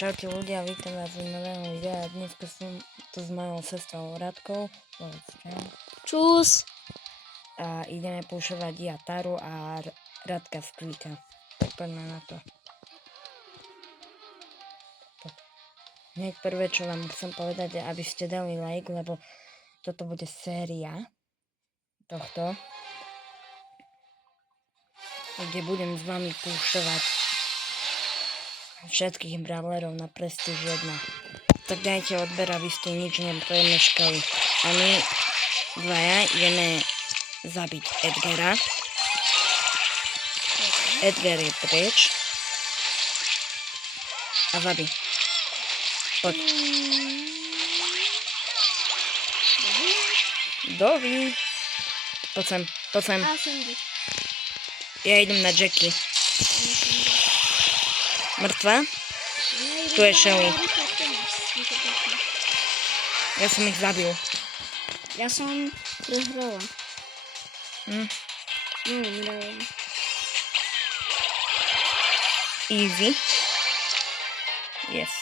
Čaute ľudia, vítam vás v novom videu. Dneska som tu s mojou sestrou Radkou. Čus! A ideme púšovať ja Taru a Radka Skvíka. Tak poďme na to. Hneď prvé, čo vám chcem povedať, je, aby ste dali like, lebo toto bude séria tohto, kde budem s vami púšovať všetkých brawlerov na Prestige 1. Tak dajte odber, aby ste nič nepremeškali. A my dvaja ideme zabiť Edgara. Edgar je preč. A zabij. Poď. Dovi. Poď sem, poď sem. Ja idem na Jackie. Mŕtva? Tu je Shelly. Ja som ich zabil. Ja som prehrala. Easy. Yes.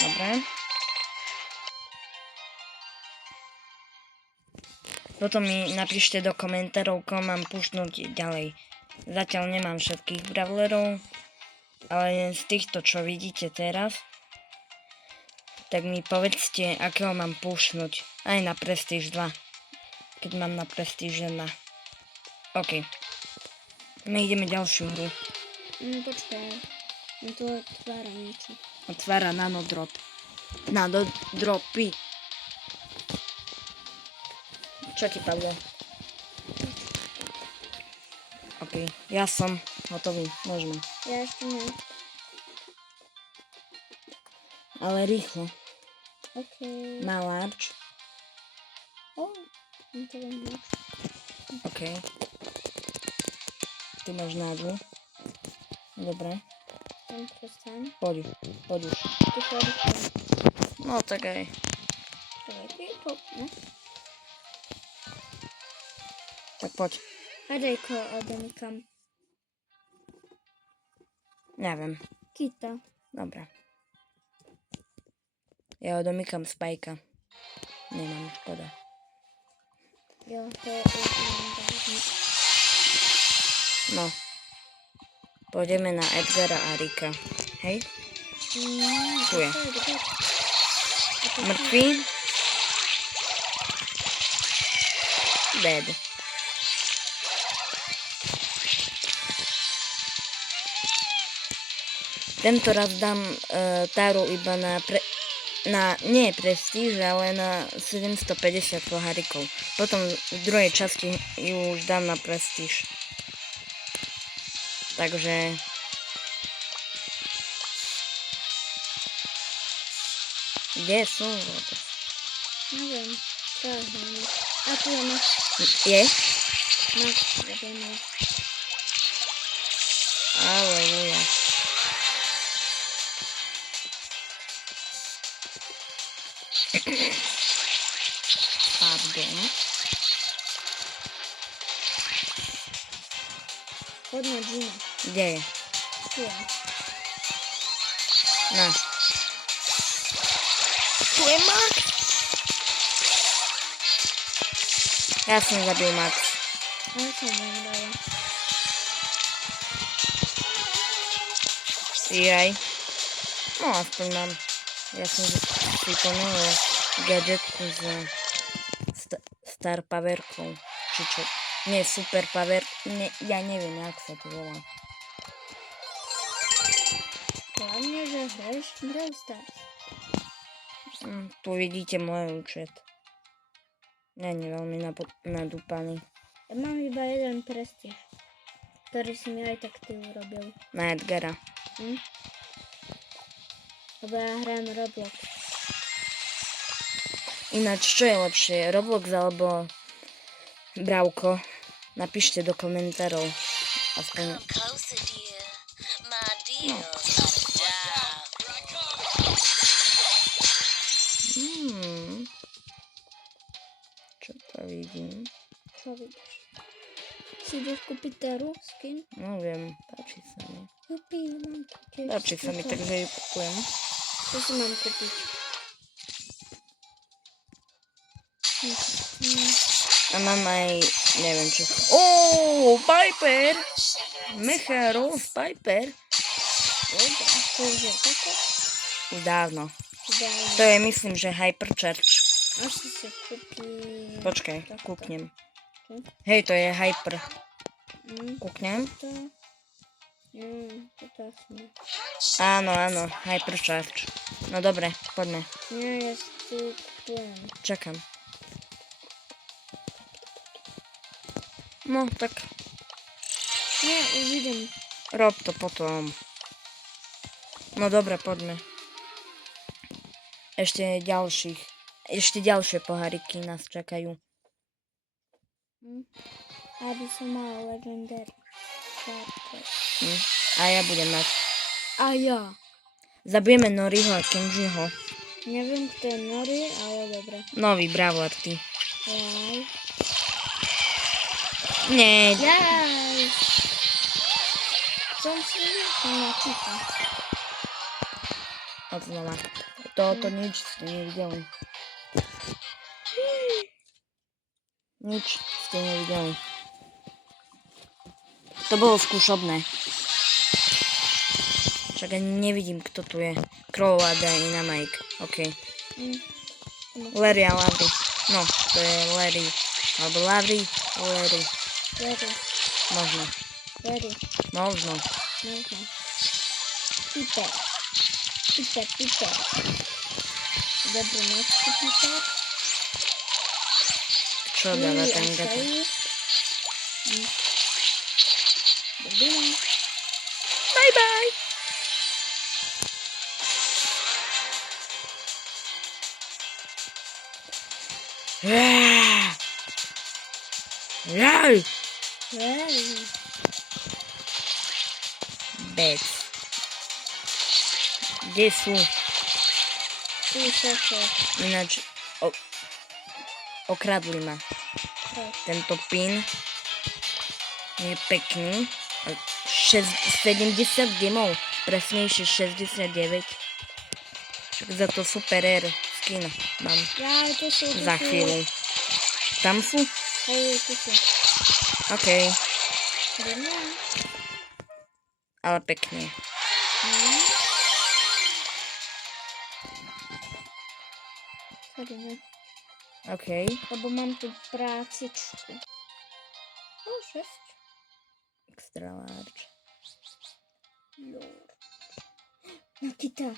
Dobre. Potom mi napíšte do komentárov, koho mám pušnúť ďalej. Zatiaľ nemám všetkých brawlerov, ale z týchto, čo vidíte teraz, tak mi povedzte, akého mám pušnúť. Aj na Prestige 2. Keď mám na Prestige 1. OK. My ideme ďalšiu hru. Počkaj. No to otvára niečo. Otvára nanodrop. Nanodropy. Čo ti padlo? OK. Ja som hotový. Môžeme. Ja ešte nie. Ale rýchlo. OK. Na large. No to viem nič. OK. Ty máš názvu. Dobre. Tam prestaň. Poď už. Ty chodíš tam. No tak aj. Čakaj, ty to, no. Tak poď. Hádajko odemykam. Neviem. Kita. Dobre. Ja odomykam Spajka. Nemám, škoda. Jo, to je No. Pôjdeme na Edgara a Rika. Hej? Tu je. Mŕtvý. Dead. Tento raz dám Taru iba nie Prestige, ale na 750 pohárikov. Potom v druhej časti ju už dám na Prestige. Takže... Kde sú? Neviem. Čo je hlavne? A tu je Max. Je? Max, zabieme. Aleluja. Pardon. Chod na Gina. Kde je? Tu je. Na. Tu je Max. Ja som zabil Max. Ale som nevrala. Jaj. No aspoň mám. Ja som si pomenul gadgetku s Star Powerkou. Či čo? Nie, Super Power. Ja neviem, jak sa to volá. Hlavne, že hraješ Brawl Stars. Tu vidíte môj účet. Není veľmi nadúpaný. Ja mám iba jeden Prestige, ktorý si mi aj tak ty urobil. Na Edgara. Lebo ja hrajem Roblox. Ináč, čo je lepšie? Roblox alebo Bravko? Napíšte do komentárov. Aspoň... Čo to vidím? Čo vidíš? Si ideš kúpiť Taru skin? No wiem, páči sa mi. Jupi, mám tu tiež. Páči sa mi, toto. takže ju kupujem. To si mám kúpiť. A mám aj, neviem čo. Piper! Mecha Rose Piper. Dobre, to už je toto. Už dávno. Dávno. To je, myslím, že Hypercharge. Asi si kúpim... Počkaj, takto. kúknem. Čo? Hej, to je Hyper. Mm, Kúknem? to... toto asi nie. Áno, Hypercharge. No dobre, poďme. Nie, ja si tu kúpujem. Čakám. No, tak Nie, už idem. rob to potom. No dobre, poďme. Ešte ďalšie poháriky nás čakajú. Aby som mal legendary. Charter. A ja budem mať. A ja. Zabijeme Noriho a Kenjiho. Neviem, kto je Nori, ale dobre. Nový, bravo, ty. Jaj. Nie, Jaj. Som si na chyba. odznova. To nič ste nevideli. Nič ste nevideli. To bolo skúšobné. Však ani nevidím, kto tu je. Crow a Dynamite. OK. Larry a Larry. No, to je Larry. Alebo Larry. Very. Možno. Very. Možno. Možno. Piper. Piper. Dobrý nočky, Piper. Čo dáva ten gato? Dobrý noc. Bye bye. Jaj. Very. Bec. Kde sú? Tu šofer. Ináč okradli ma. Tento pin je pekný. 70 gemov. Presnejšie 69. Však za to super rare skin mám Jaj, tu sú. za chvíľu. Tam sú? Hej, tu sú. OK. Dobrý. Ale pekne. Sorry, ne. OK. Lebo mám tu prácičku. 6. Extra large. Lord. Nakita.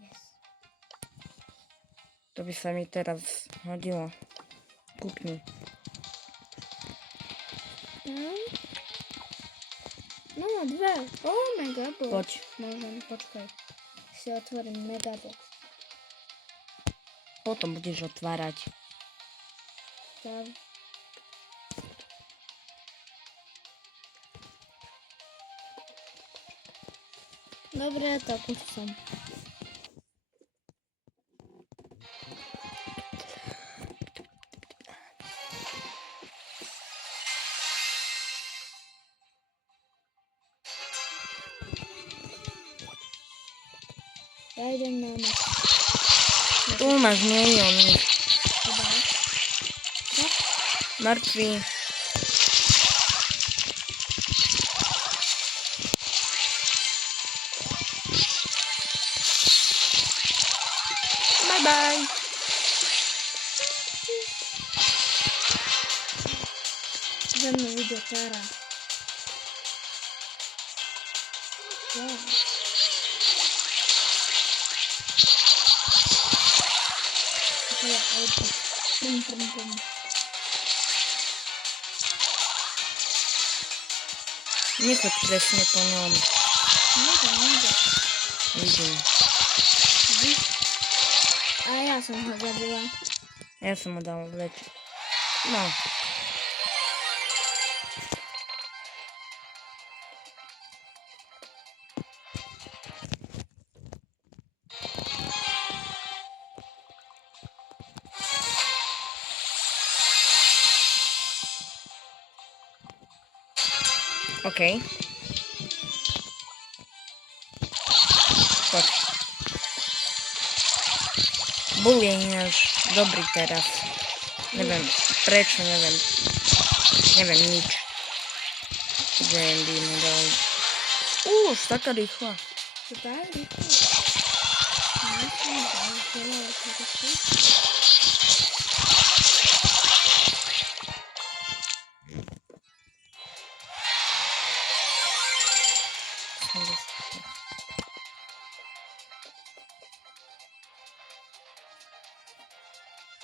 Yes. To by sa mi teraz hodilo. Kúkni. No, 2. Oh, megabox. Poď. Môžem, počkaj. Si otvorím megabox. Potom budeš otvárať. Tak. Dobre, tak už som. Ja idem na noc. Tu máš milióny. Teda. Mŕtvý. Bye bye. Za mnou ide Tara. Wow. To je auto. Pum. Nechoď presne po ňom. Nejde. Vidím. Vidíš? A ja som ho zabila. Ja som mu dal väčší. No. OK. Poď. Bull je ináč dobrý teraz. Neviem, prečo, neviem. Neviem nič. JMD mu dal. Už taká rýchla. To tak rýchlo.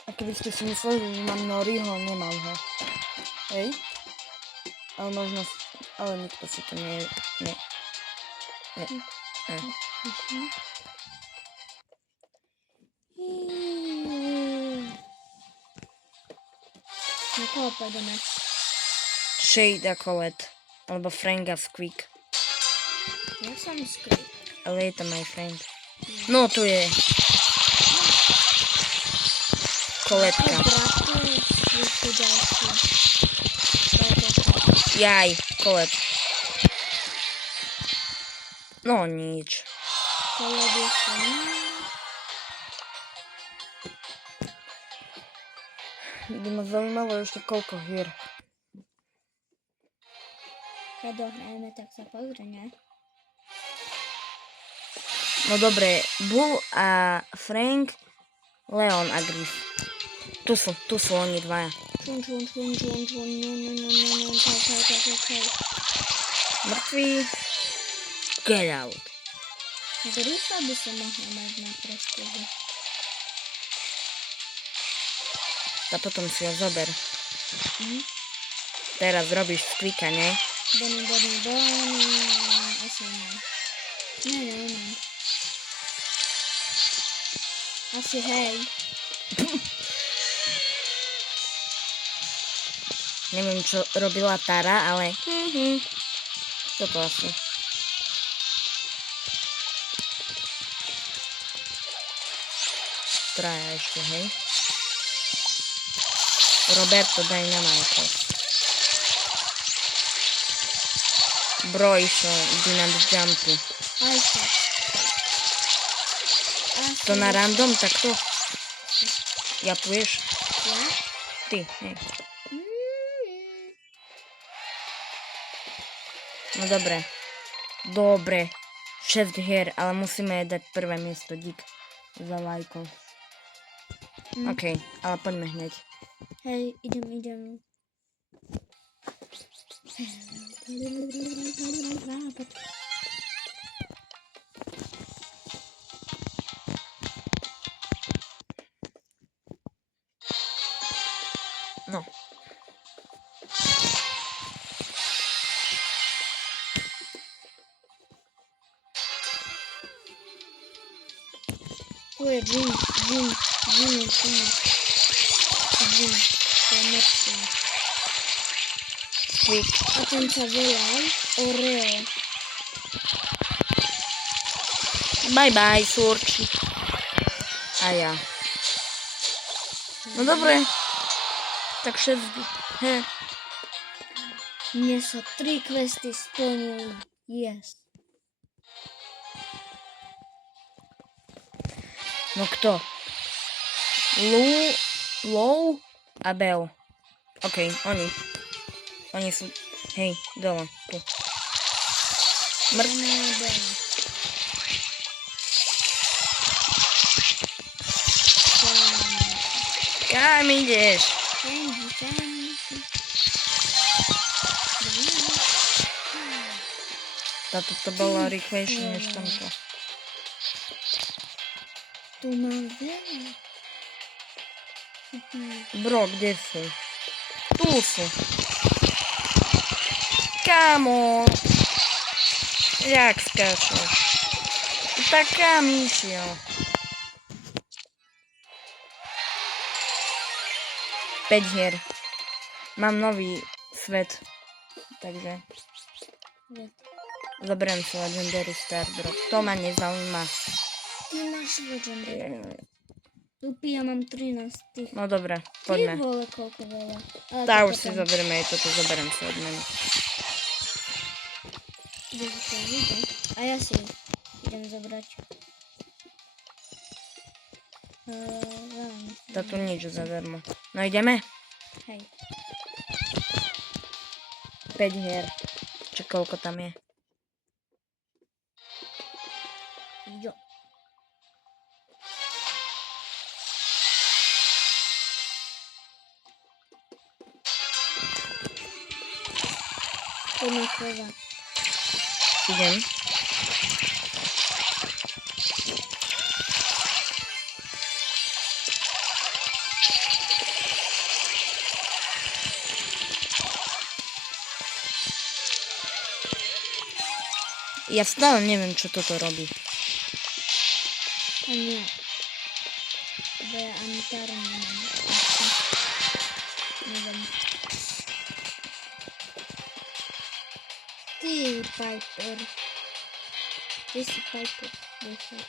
A keby ste si mysleli, že mám Noriho, nemám ho. Hej? Ale možno... Ale nikto si to nie... Nie. Na koho pôjdeme? Shade a Colette. Alebo Frank a Squeak. Ja som Squeak. Ale je tam aj Frank. No, tu je. Koletka. Squeaku ďalší. Jaj, Colette. No, nič. Koledu som. By ma zaujímalo ešte koľko hier. Keď dohrajeme, tak sa pozrie, ne? No dobre, Bull a Frank, Leon a Griff. Tu sú oni dvaja. Čun, no, čau. Mŕtvi. Get out. Griffa by som mohla mať na prestíži. A potom si ho zober. Mhm. Teraz robíš Squeaka, ne? Bonnie. Asi nemám. Nemám. Asi hej. Neviem, čo robila Tara, ale... Toto asi. Traja ešte, hej? Roberto, daj na Michael. Bro išiel, ide na jumpy. Aj sa. To na random, tak to? Ja puješ? Ja? Ty, hej. No dobre. Dobre. 6 hier, ale musíme dať prvé miesto, dík. Za lajko. OK, ale poďme hneď. Hej, idem. No. Tu je Jim. To je mŕtvý. Squeak. A ten sa volal Oreo. Bye bye, surči. A ja. No dobre. Tak 6 hier. Mne sa 3 questy splnili. Yes. No kto? Lou a Bell. OK, oni. Oni sú... Hej, dole, tu. Kam ideš? Táto to bolo rýchlejšie než tamto. Tu mám veľa. Bro, kde sú? Tu sú. Kámo. Jak skáčeš? Tak kam išiel? Päť hier. Mám nový svet. Takže... Zoberiem si Legendary Star Drop. To ma nezaujíma. Ty máš Legendary. Tupi, ja mám 13 tých. No dobre, Ty poďme. vole, koľko veľa. Ale Tá to už si potom. zoberieme, aj toto zoberiem si od mňa. A ja si Idem zobrať. Veľmi To tu nič zadarmo. No ideme? Hej. 5 hier. Či koľko tam je? Jo. Poďme chleba. Idem. Ja stále neviem, čo toto robí. A nie. Bo ja ani taru nemám. Neviem. Ty, Piper. Ty si Piper. Dúfam.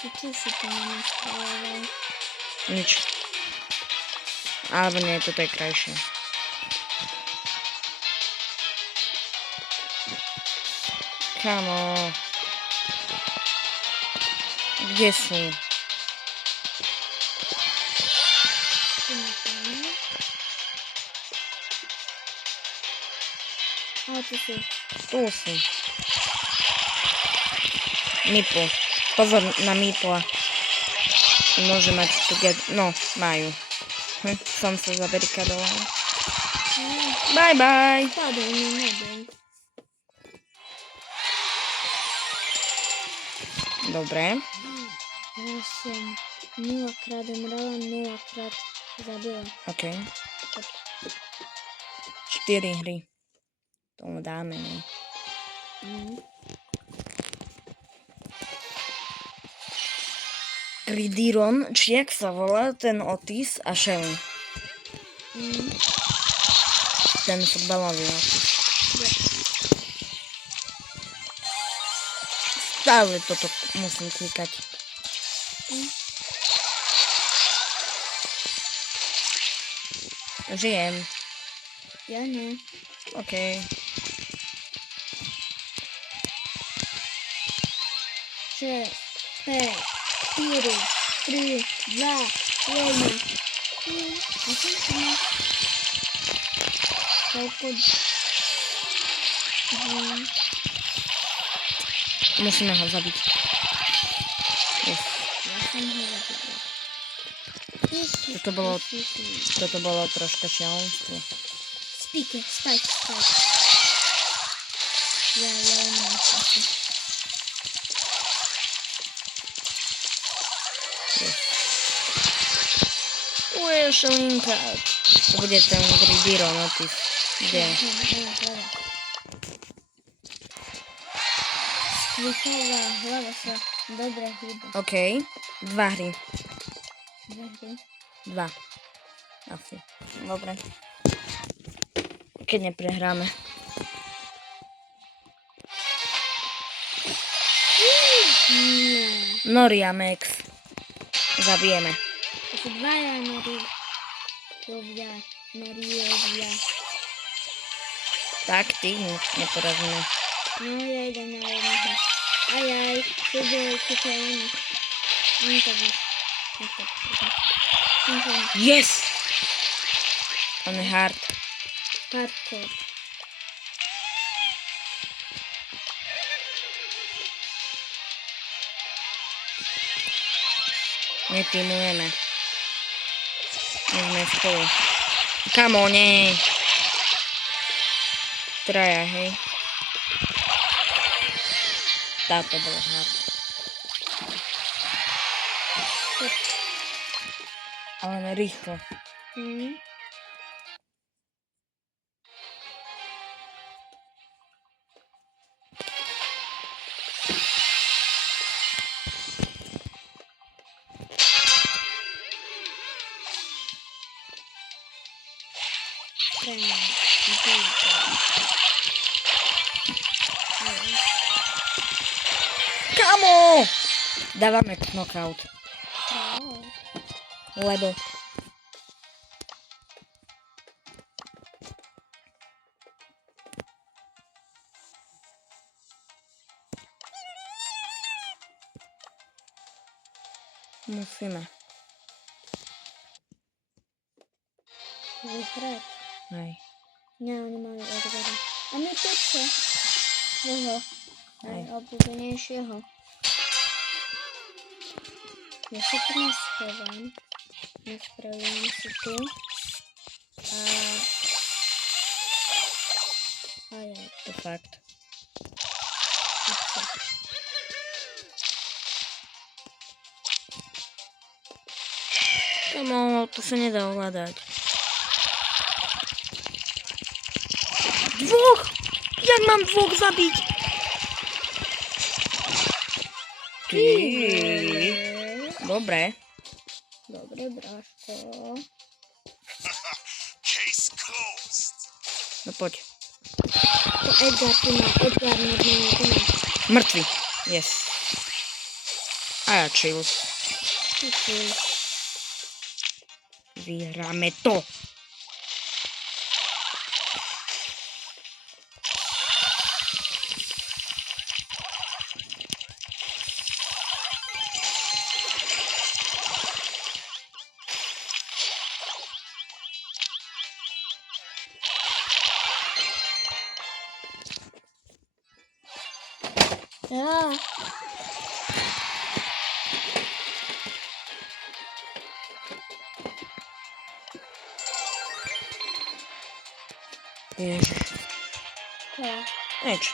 Čo si to nenastavoval? Nič. Alebo nie, toto je krajšie. Kamo. Kde sú? Tu nemáme. A tu sú. Tu sú. Mipl. Pozor na Mipla. Môže mať tu no, majú. Som sa zabarikadovala. Bye bye. Padol mi mobil. Dobre. Ja som 0-krát umrela, 0-krát zabila. OK. 4 hry. Tomu dáme, ne? Gridiron, či jak sa volá ten Otis a Shelly. Ten futbalový Otis. Stále toto musím klikať. Žijem. Ja ne. OK. Šesť, 5, 4, 3, 2, 1. A čo to má? Koľko? Musíme ho zabiť. Yes. Ja som ho zabila. Toto bolo troška šialenstvo. Spike, spike. Ja nemám času. Uje, šelinka. To bude ten Gridiron Otis. Kde? Skviková hlava sa dobre hýba. OK. 2 hry. 2 hry. 2. Asi. Dobre. Keď neprehráme. Ne. Noria Max. Zabijeme. To sú dvaja neriovia. Tak, ty neporazíme. No ja idem na jedného. Ajaj, tu bol kukajín. Nie to bol. Yes! On je hard. Hardcore. Netímujeme. My sme spolu. Come on, nie. Traja, hej. Táto bola hard. Ale rýchlo. Kamo! Dávame knockout. Lebo. Musíme. Vyhrať. Hej. Nie, oni majú Edgara. A my Peče. Jeho. Hej. Najobľúbenejšieho. Ja sa tu naschovám. Nespravím si tu. A ja. To fakt. To sa nedá ovládať. Dvoch! Jak mám dvoch zabiť? Ty. Dobre. Dobre, bráško. Case closed. No poď. To Edgar tu má. Edgar normálne tu má. Mŕtvy. Yes. A ja chill. Ty chill. Vyhráme to. Ja. Ježiš. Čo? Nič.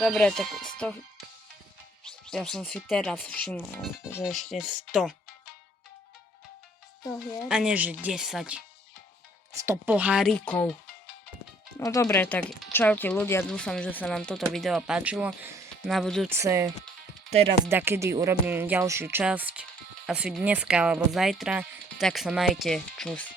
Dobre, tak 100... Ja som si teraz všimol, že ešte 100. To je. A nie, že 10. 100 pohárikov. No dobre, tak čaute ľudia, dúfam, že sa vám toto video páčilo. Na budúce teraz dakedy urobím ďalšiu časť, asi dneska alebo zajtra, tak sa majte, čus.